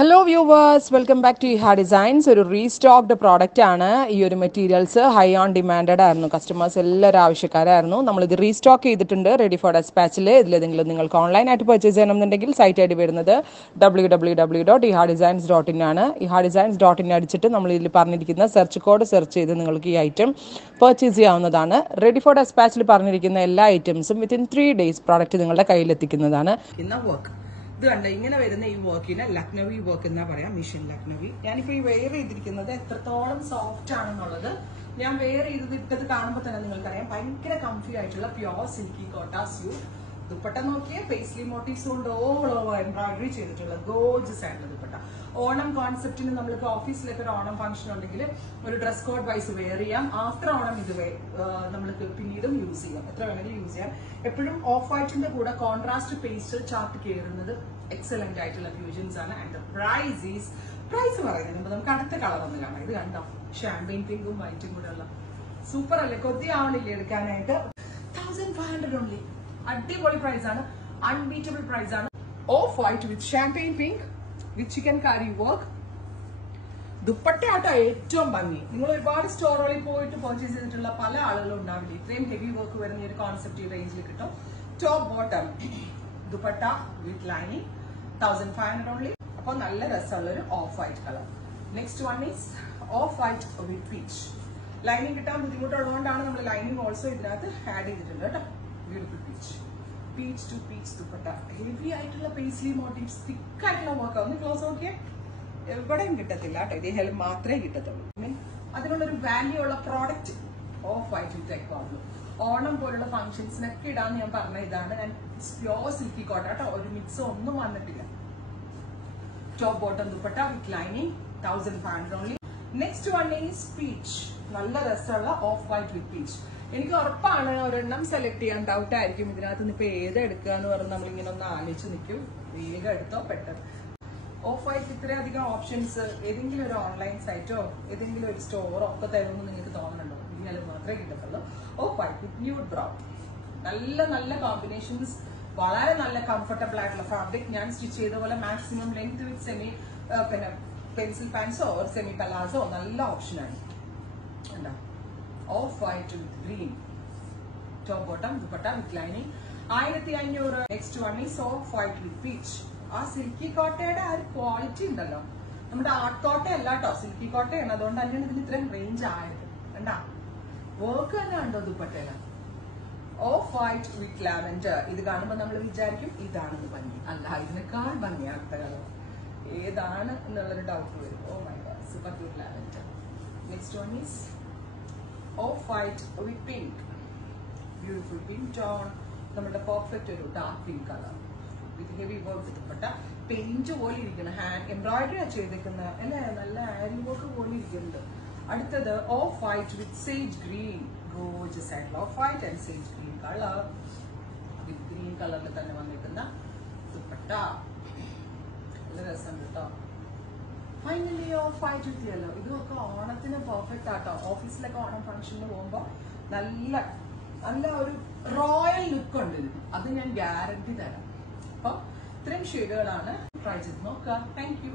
Hello viewers, welcome back to Iha Designs. ഒരു restocked product ആണ്. ഈ ഒരു മെറ്റീരിയൽസ് ഹൈ ഓൺ ഡിമാൻഡഡ് ആയിരുന്നു. കസ്റ്റമേഴ്സ് എല്ലാവരും ആവശ്യക്കാരായിരുന്നു. നമ്മളിത് റീസ്റ്റോക്ക് ചെയ്തിട്ടുണ്ട് റെഡി ഫോർ ഡെസ്പാച്ചിൽ. ഇതിലേതെങ്കിലും നിങ്ങൾക്ക് ഓൺലൈനായിട്ട് പർച്ചേസ് ചെയ്യണമെന്നുണ്ടെങ്കിൽ സൈറ്റ് ഐ ഡി വരുന്നത് www.ihadesigns.in ആണ്. ihadesigns.in അടിച്ചിട്ട് നമ്മൾ ഇതിൽ പറഞ്ഞിരിക്കുന്ന സെർച്ച് കോഡ് സെർച്ച് ചെയ്ത് നിങ്ങൾക്ക് ഈ ഐറ്റം പർച്ചേസ് ചെയ്യാവുന്നതാണ്. റെഡി ഫോർ ഡെസ്പാച്ചിൽ പറഞ്ഞിരിക്കുന്ന എല്ലാ ഐറ്റംസും വിത്തിൻ 3 days പ്രോഡക്റ്റ് നിങ്ങളുടെ കയ്യിലെത്തിക്കുന്നതാണ്. വർക്ക് ഇത് കണ്ട ഇങ്ങനെ വരുന്ന ഈ വർക്കിന് ലക്നവി വർക്ക് എന്നാ പറയാം, മിഷൻ ലക്നവി. ഞാനിപ്പോ ഈ വെയർ ചെയ്തിരിക്കുന്നത് എത്രത്തോളം സോഫ്റ്റ് ആണെന്നുള്ളത് ഞാൻ വെയർ ചെയ്തിട്ടത് കാണുമ്പോൾ തന്നെ നിങ്ങൾക്കറിയാം. ഭയങ്കര കംഫി ആയിട്ടുള്ള പ്യോർ സിൽക്കി കോട്ട സ്യൂട്ട്. ദുപ്പട്ട നോക്കിയ പേസ്ലി മോട്ടീവ്സ് കൊണ്ട് ഓൾ ഓവർ എംബ്രോയിഡറി ചെയ്തിട്ടുള്ള ഗോർജസ് ആയിട്ടുള്ള ദുപ്പട്ട. ഓണം കോൺസെപ്റ്റിന് നമ്മൾക്ക് ഓഫീസിലൊക്കെ ഒരു ഓണം ഫംഗ്ഷൻ ഉണ്ടെങ്കിൽ ഒരു ഡ്രസ് കോഡ് വൈസ് വെയർ ചെയ്യാം. ആഫ്റ്റർ ഓണം ഇത് നമ്മൾക്ക് പിന്നീടും യൂസ് ചെയ്യാം, എത്ര വേണമെങ്കിലും യൂസ് ചെയ്യാം. എപ്പോഴും ഓഫ് വൈറ്റിന്റെ കൂടെ കോൺട്രാസ്റ്റ് പേസ്റ്റൽ ചാർട്ട് കയറുന്നത് എക്സലന്റ് ആയിട്ടുള്ള ഫ്യൂഷൻസ് ആണ്. ആൻഡ് പ്രൈസ് പറയുന്നത് നമുക്ക് അടുത്ത കളർ ഒന്ന് കാണാം. ഇത് കണ്ടോ, ഷാമ്പെയിൻ പിങ്കും വൈറ്റും കൂടെ ഉള്ള സൂപ്പർ അല്ലേ, കൊതിയാവണില്ലേ എടുക്കാനായിട്ട്. 1500 ഓൺലി. അടിപൊളി പ്രൈസ് ആണ്, അൺബീറ്റബിൾ പ്രൈസ് ആണ്. Off white with champagne pink with chikankari work. ദുപ്പട്ടയാട്ടോ ഏറ്റവും ഭംഗി. നിങ്ങൾ ഒരുപാട് സ്റ്റോറുകളിൽ പോയിട്ട് പർച്ചേസ് ചെയ്തിട്ടുള്ള പല ആളുകളും ഉണ്ടാവില്ല ഇത്രയും ഹെവി വർക്ക് വരുന്ന ഒരു കോൺസെപ്റ്റ് ഈ റേഞ്ചിൽ കിട്ടും. Top bottom dupatta with lining 1500 only. അപ്പൊ നല്ല രസമുള്ള ഒരു off white colour. Next one is off white with peach. Lining കിട്ടാൻ ബുദ്ധിമുട്ടുള്ളതുകൊണ്ടാണ് നമ്മൾ ലൈനിങ് ഓൾസോ ഇതിനകത്ത് ആഡ് ചെയ്തിട്ടുണ്ട് കേട്ടോ. Beautiful peach to peach dupatta. Heavy ആയിട്ടുള്ള പേസ്ലി മോട്ടീവ്സ്, തിക്ക് ആയിട്ടുള്ള വർക്ക്. ഒന്ന് ക്ലോസ് നോക്കിയേ, എവിടെയും കിട്ടത്തില്ല കേട്ടോ, ഇതേ ഹെൽപ്പ് മാത്രമേ കിട്ടത്തുള്ളൂ. അതിനുള്ളൊരു വാല്യൂ ഉള്ള product of white with technology. Onam പോലുള്ള ഫംഗ്ഷൻസിനൊക്കെ ഇടാന്ന് ഞാൻ പറഞ്ഞ ഇതാണ്. ഞാൻ പ്യോർ സിൽക്കി കോട്ട കേട്ടോ, ഒരു മിക്സ് ഒന്നും വന്നിട്ടില്ല. Top bottom dupatta with lining 1500 only. Next one is peach. നല്ല രസമുള്ള ഓഫ് വൈറ്റ് വിത്ത് പീച്ച്. എനിക്ക് ഉറപ്പാണ് ഒരെണ്ണം സെലക്ട് ചെയ്യാൻ ഡൗട്ട് ആയിരിക്കും ഇതിനകത്ത് നിന്ന് ഇപ്പൊ ഏത് എടുക്കുക എന്ന് പറഞ്ഞ് നമ്മളിങ്ങനെ ഒന്ന് ആലോചിച്ച് നിൽക്കും. വേഗം എടുത്തോ പെട്ടെന്ന്. ഓഫ് വൈറ്റ് ഇത്രയധികം ഓപ്ഷൻസ് ഏതെങ്കിലും ഒരു ഓൺലൈൻ സൈറ്റോ ഏതെങ്കിലും ഒരു സ്റ്റോറോ ഒക്കെ തരുമെന്ന് നിങ്ങൾക്ക് തോന്നുന്നുണ്ടോ? ഇതിനാൽ മാത്രമേ കിട്ടത്തുള്ളൂ. Of white with nude brown. നല്ല നല്ല കോമ്പിനേഷൻസ്, വളരെ നല്ല കംഫർട്ടബിൾ ആയിട്ടുള്ള ഫാബ്രിക്. ഞാൻ സ്റ്റിച്ച് ചെയ്ത പോലെ മാക്സിമം ലെങ്ത് വിത്ത് സെമി പിന്നെ പെൻസിൽ പാൻസോ ഒരു സെമി പലാസോ നല്ല ഓപ്ഷനാണ്. എന്താ of white with green. Top bottom dupatta with lining 1500. Next one is off white with peach. ആ സിൽക്കി കോട്ടയുടെ ആ ഒരു ക്വാളിറ്റി ഉണ്ടല്ലോ, നമ്മുടെ ആർട്ട് കോട്ട അല്ല കേട്ടോ, സിൽക്കി കോട്ടയാണ്. അതുകൊണ്ട് തന്നെയാണ് ഇതിന് ഇത്രയും റേഞ്ച് ആയത്. കണ്ടാ വർക്ക് തന്നെ കണ്ടോ ദുപ്പട്ടയില. Off white with lavender. ഇത് കാണുമ്പോൾ നമ്മൾ വിചാരിക്കും ഇതാണെന്ന് ഭംഗി. അല്ല, ഇതിനേക്കാൾ ഭംഗി അടുത്ത കളർ ഏതാണ് എന്നുള്ളൊരു ഡൗട്ട് വരും. Oh my God, super cute lavender. Next one is off white with pink. Beautiful pink tone. നമ്മുടെ പെർഫെക്റ്റ് ഒരു dark pink colour with heavy work dupatta. Paint പോലെ ഇരിക്കണം, ഹാൻഡ് എംബ്രോയിഡറി ചെയ്തേക്കുന്ന അല്ലേ, നല്ല ആരി വർക്ക് പോലെ ഇരിക്കുന്നുണ്ട്. അടുത്തത് off white with sage green. Gorgeous ആയിട്ടുള്ള off white and sage green colour with green കളറിൽ തന്നെ വന്നിരിക്കുന്ന ദുപ്പട്ട. നല്ല രസം കേട്ടോ. Finally off white with yellow. ഇതൊക്കെ ഓണത്തിന് പെർഫെക്റ്റ് ആട്ടോ. ഓഫീസിലൊക്കെ ഓണം ഫംഗ്ഷന് പോകുമ്പോൾ നല്ല നല്ല ഒരു റോയൽ ലുക്ക് ഉണ്ട് ഇതിന്, അത് ഞാൻ ഗ്യാരണ്ടി തരാം. അപ്പൊ ഇത്രയും ഷെയ്ഡുകളാണ്. ട്രൈ ചെയ്ത് നോക്കുക. Thank you.